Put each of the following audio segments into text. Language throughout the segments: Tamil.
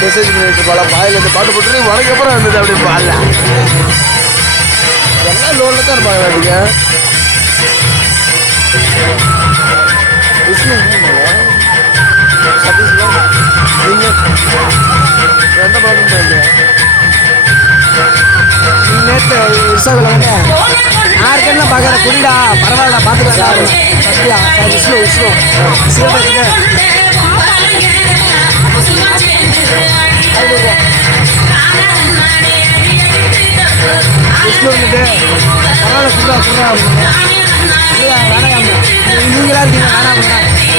மெசேஜ் பண்ணிட்டு போல பாயில இருந்து பாட்டு போட்டு உனக்கு அப்புறம் இருந்தது அப்படின்னு பாடல எல்லாம் லோன்ல தான் இருப்பாங்க நீங்க நீங்க எந்த பழக்கம் இல்லையா நேற்று விசாவில் வந்து யாருக்கெல்லாம் பார்க்குற குடிடா பரவாயில்ல பார்த்துக்கலாம் சத்யா விஷ்ணு சிவபக்திக்கு விஷ்ணு வந்துட்டு பரவாயில்ல சொல்றா வேணாம் நீங்களா இருக்கீங்க வேணாம்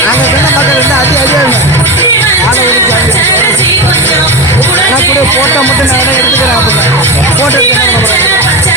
நாங்கள் என்ன பார்க்கறது அது ஆளை எடுத்து நான் கூட போட்டோ மட்டும் நான் இடம் எடுத்துக்கிறேன் அப்படின்னா போட்டோ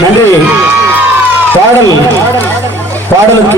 நன்றி. பாடலுக்கு